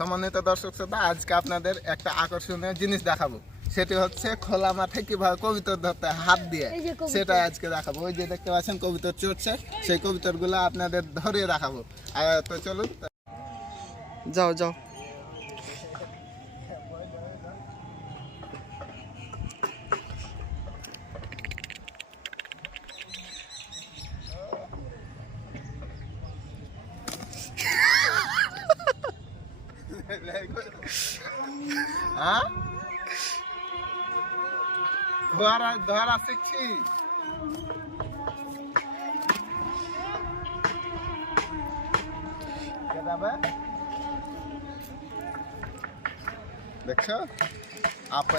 সম্মানিত দর্শক শ্রোতা, আজকে আপনাদের একটা আকর্ষণীয় জিনিস দেখাবো। সেটি হচ্ছে খোলা মাঠে কিভাবে কবুতর ধরতে হয় হাত দিয়ে, সেটা আজকে দেখাবো। ওই যে দেখতে পাচ্ছেন কবুতর চড়ছে, সেই কবুতরগুলো আপনাদের ধরিয়ে দেখাবো। তো চলুন, যাও যাও। হ্যাঁ ধরা ধরা শিখছি। দেখছো আপা